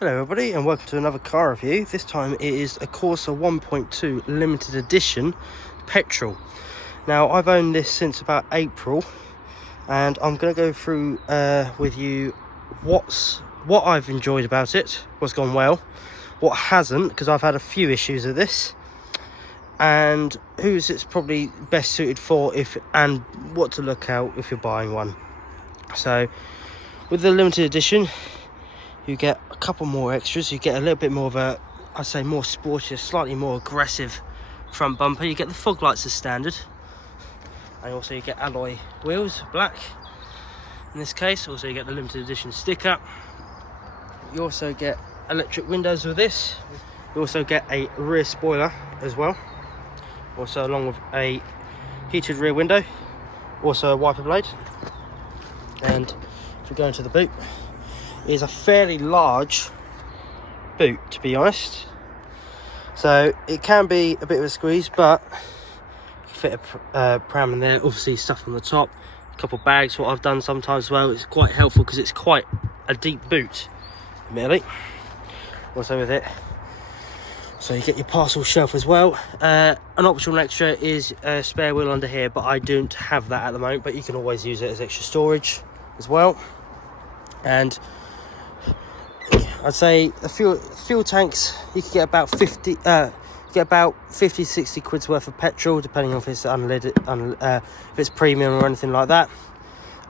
Hello everybody and welcome to another car review. This time it is a Corsa 1.2 limited edition petrol. Now I've owned this since about April and I'm going to go through with you what I've enjoyed about it, what's gone well, what hasn't, because I've had a few issues with this, and who's it's probably best suited for and what to look out if you're buying one. So with the limited edition you get a couple more extras. You get a little bit more of a, I'd say more sporty, slightly more aggressive front bumper. You get the fog lights as standard, and also you get alloy wheels, black in this case. Also you get the limited edition sticker. You also get electric windows with this. You also get a rear spoiler as well, also along with a heated rear window, also a wiper blade. And if we go into the boot, is a fairly large boot, to be honest, so it can be a bit of a squeeze, but you can fit a pram in there. Obviously stuff on the top, a couple of bags, what I've done sometimes as well. It's quite helpful because it's quite a deep boot, admittedly. Also with it, so you get your parcel shelf as well. An optional extra is a spare wheel under here, but I don't have that at the moment, but you can always use it as extra storage as well. And I'd say the fuel tanks, you can get about 50 60 quid's worth of petrol, depending on if it's unleaded, if it's premium or anything like that,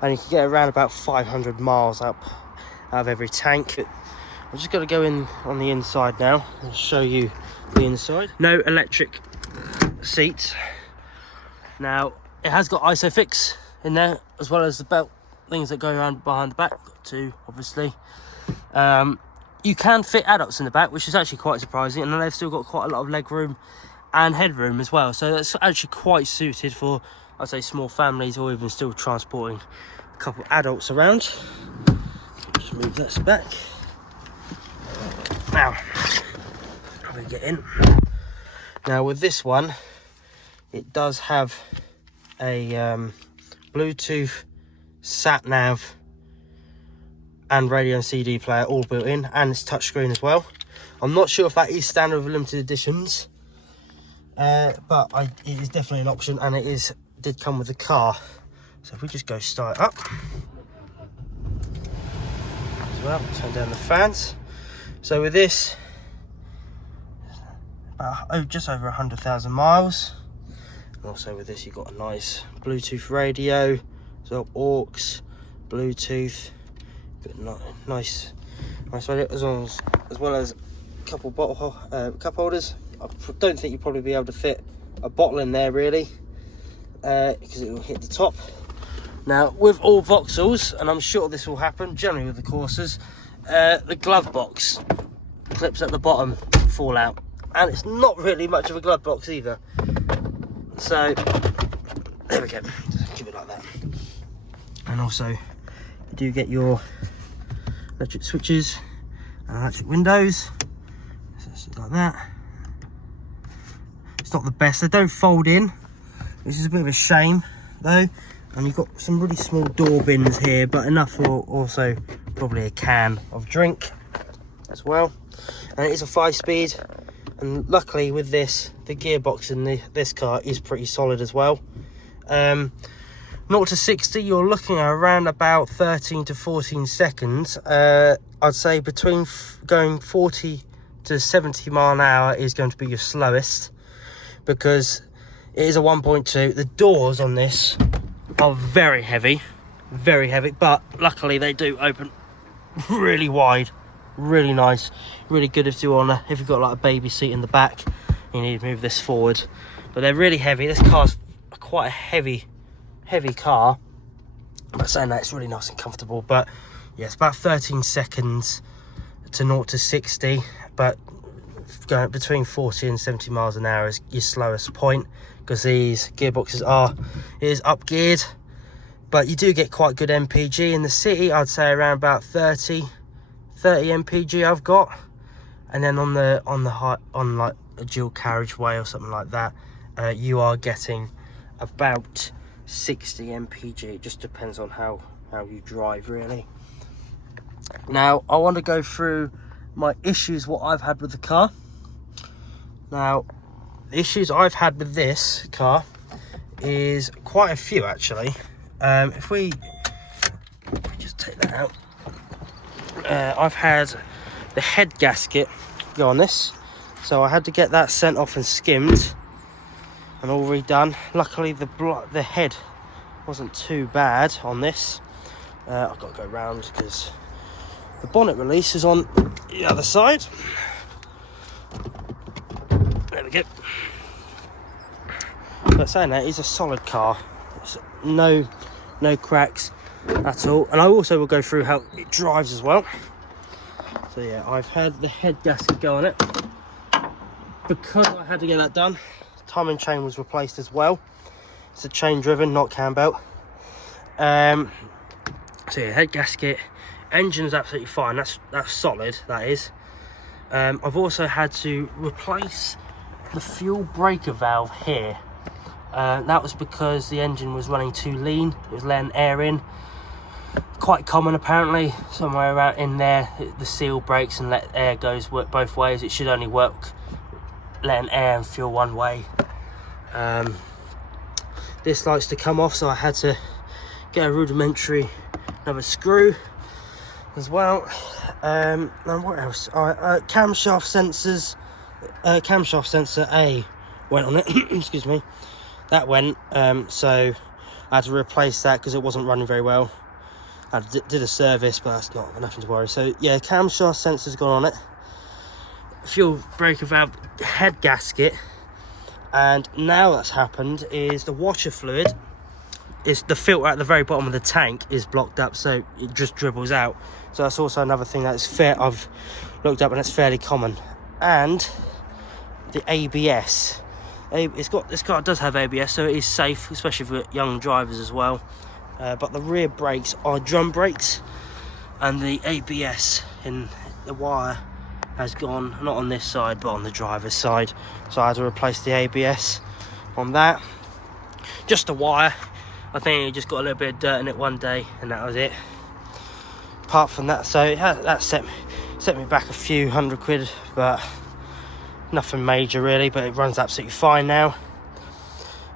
and you can get around about 500 miles up out of every tank. I'm just going to go in on the inside now and show you the inside. No electric seats. Now it has got ISOFIX in there, as well as the belt things that go around behind the back too, obviously. You can fit adults in the back, which is actually quite surprising, and then they've still got quite a lot of leg room and headroom as well, so that's actually quite suited for, I'd say, small families, or even still transporting a couple of adults around. Just move that back. Now we get in. Now with this one, it does have a Bluetooth, sat nav and radio and CD player all built in, and it's touchscreen as well. I'm not sure if that is standard with limited editions, but it is definitely an option, and it did come with the car. So if we just go start up as well, turn down the fans. So with this, just over 100,000 miles. And also with this, you've got a nice Bluetooth radio, so aux, Bluetooth. Nice radio, as well as a couple cup holders. I don't think you'll probably be able to fit a bottle in there really, because it will hit the top. Now with all Vauxhalls, and I'm sure this will happen generally with the Corsas, the glove box clips at the bottom fall out, and it's not really much of a glove box either. So there we go, just keep it like that. And also you do get your electric switches and electric windows, so it's like that. It's not the best, they don't fold in, which is a bit of a shame though. And you've got some really small door bins here, but enough for also probably a can of drink as well. And it is a 5-speed, and luckily with this, the gearbox in this car is pretty solid as well. 0 to 60, you're looking at around about 13 to 14 seconds. I'd say between going 40 to 70 mile an hour is going to be your slowest, because it is a 1.2. The doors on this are very heavy, but luckily they do open really wide, really nice, really good if you've got like a baby seat in the back, you need to move this forward. But they're really heavy. This car's quite a heavy car, but saying that, it's really nice and comfortable. But yeah, it's about 13 seconds to 0 to 60, but going between 40 and 70 miles an hour is your slowest point, because these gearboxes is up geared. But you do get quite good MPG in the city. I'd say around about 30 MPG I've got, and then on like a dual carriageway or something like that, you are getting about 60 mpg. It just depends on how you drive really. Now I want to go through my issues, what I've had with the car. Now, the issues I've had with this car is quite a few actually. If we just take that out, I've had the head gasket go on this, so I had to get that sent off and skimmed and all redone. Luckily the head wasn't too bad on this. I've got to go round because the bonnet release is on the other side. There we go. But saying that, it's a solid car. It's no cracks at all. And I also will go through how it drives as well. So yeah, I've had the head gasket go on it. Because I had to get that done, timing chain was replaced as well. It's a chain driven, not cam belt. So yeah, head gasket. Engine's absolutely fine. That's solid. That is. I've also had to replace the fuel breaker valve here. That was because the engine was running too lean. It was letting air in. Quite common apparently. Somewhere around in there, the seal breaks and let air work both ways. It should only work letting air and fuel one way. This likes to come off, so I had to get a rudimentary another screw as well. And what else? Camshaft sensors. Camshaft sensor A went on it. Excuse me. That went. So I had to replace that because it wasn't running very well. I did a service, but that's nothing to worry. So yeah, camshaft sensor's gone on it. Fuel breaker valve, head gasket, and now that's happened is the washer fluid. Is the filter at the very bottom of the tank is blocked up, so it just dribbles out. So that's also another thing that's fair. I've looked up and it's fairly common. And the ABS. This car does have ABS, so it is safe, especially for young drivers as well. But the rear brakes are drum brakes, and the ABS in the wire has gone, not on this side but on the driver's side, so I had to replace the ABS on that. Just a wire. I think it just got a little bit of dirt in it one day and that was it. Apart from that, so that set me back a few £100, but nothing major really, but it runs absolutely fine now.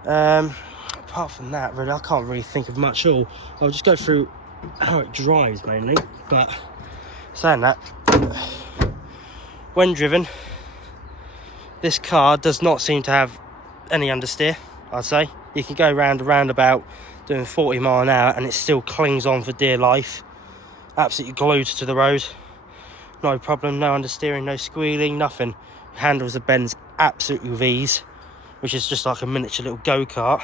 Apart from that, really, I can't really think of much at all. I'll just go through how it drives mainly, but saying that, when driven, this car does not seem to have any understeer, I'd say. You can go round a roundabout doing 40 mile an hour and it still clings on for dear life. Absolutely glued to the road. No problem, no understeering, no squealing, nothing. Handles the bends absolutely with ease, which is just like a miniature little go-kart.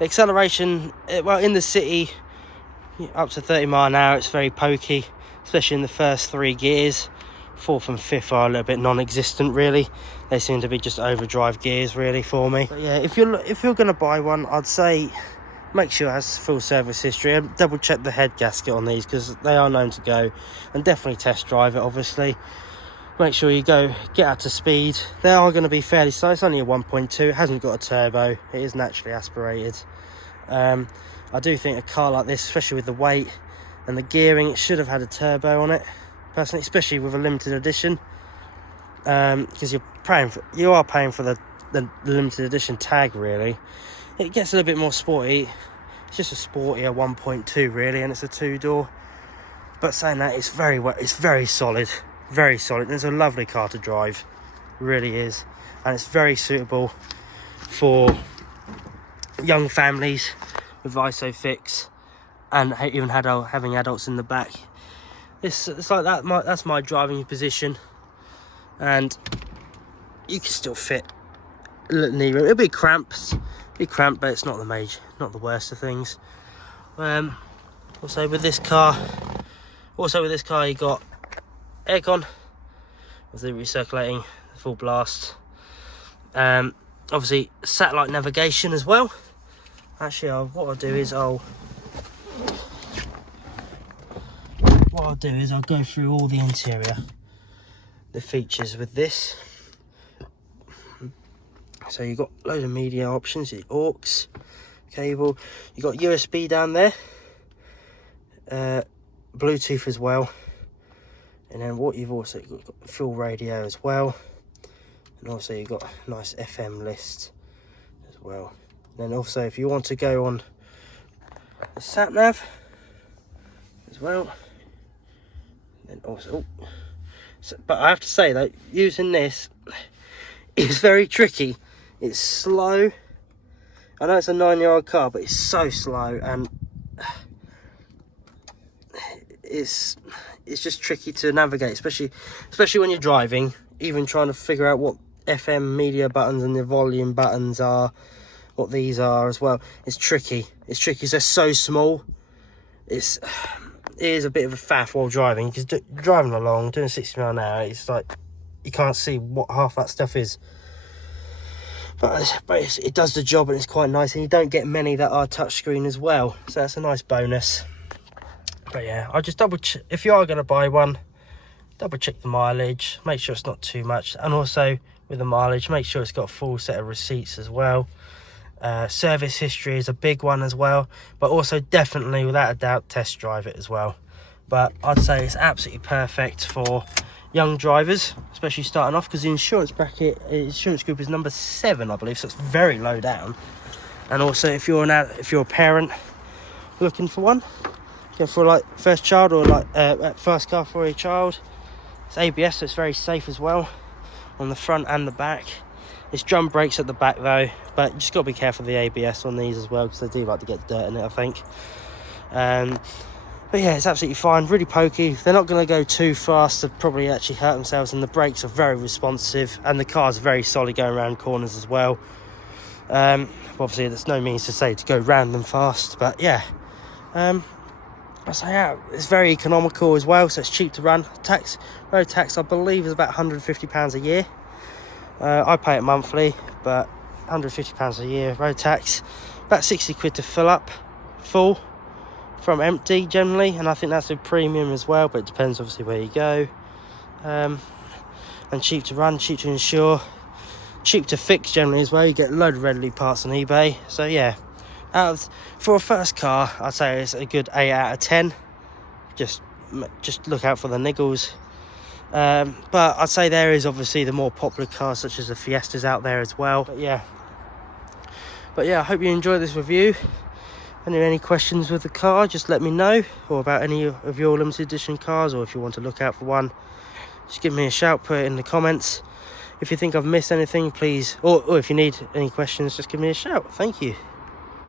The acceleration, well, in the city, up to 30 mile an hour, it's very pokey, especially in the first 3 gears. 4th and 5th are a little bit non-existent really. They seem to be just overdrive gears really for me. But yeah, if you're going to buy one, I'd say make sure it has full service history and double check the head gasket on these because they are known to go, and definitely test drive it obviously. Make sure you get up to speed. They are going to be fairly slow. It's only a 1.2. It hasn't got a turbo. It is naturally aspirated. I do think a car like this, especially with the weight and the gearing, it should have had a turbo on it personally, especially with a limited edition, because you are paying for the limited edition tag really. It gets a little bit more sporty. It's just a sportier 1.2 really, and it's a 2-door. But saying that, it's very solid. Very solid. It's a lovely car to drive, it really is, and it's very suitable for young families with ISOFIX and even having adults in the back. It's like that. That's my driving position, and you can still fit knee room. It'll be cramped, but it's not the worst of things. Also with this car, you got aircon with the recirculating full blast. Obviously satellite navigation as well. Actually, what I'll do is I'll go through all the interior, the features with this. So you've got a load of media options, the aux cable, you've got USB down there, Bluetooth as well, And then what you've also got the fuel radio as well, and also you've got a nice FM list as well. And then also if you want to go on the sat nav as well, and also but I have to say that using this is very tricky. It's slow. I know it's a 9-year-old car, but it's so slow, and it's just tricky to navigate, especially when you're driving, even trying to figure out what FM media buttons and the volume buttons are, what these are as well. It's tricky. They're so small. It is a bit of a faff while driving, because driving along, doing 60 miles an hour, it's like you can't see what half that stuff is. But it does the job, and it's quite nice, and you don't get many that are touchscreen as well, so that's a nice bonus. But yeah, I'll just double check, if you are going to buy one, double check the mileage, make sure it's not too much, and also with the mileage, make sure it's got a full set of receipts as well. Service history is a big one as well, but also definitely, without a doubt, test drive it as well. But I'd say it's absolutely perfect for young drivers, especially starting off, because the insurance insurance group is number 7, I believe, so it's very low down. And also if you're a parent looking for one, go for like first child, or like first car for your child. It's ABS, so it's very safe as well on the front and the back. It's drum brakes at the back though, but you just got to be careful of the ABS on these as well, because they do like to get dirt in it, I think. But yeah, it's absolutely fine, really pokey. They're not going to go too fast to probably actually hurt themselves, and the brakes are very responsive, and the car's very solid going around corners as well. Obviously there's no means to say to go round them fast, but yeah. So yeah, it's very economical as well, so it's cheap to run. Road tax I believe is about £150 a year. I pay it monthly, but £150 a year road tax. About 60 quid to fill up full from empty generally, and I think that's a premium as well, but it depends obviously where you go. And cheap to run, cheap to insure, cheap to fix generally as well. You get a load of readily parts on eBay. So yeah, for a first car, I'd say it's a good 8 out of 10. Just look out for the niggles. But I'd say there is obviously the more popular cars such as the Fiestas out there as well. But yeah, I hope you enjoyed this review. Any questions with the car, just let me know, or about any of your limited edition cars, or if you want to look out for one, just give me a shout, put it in the comments. If you think I've missed anything, please, or if you need any questions, just give me a shout. Thank you.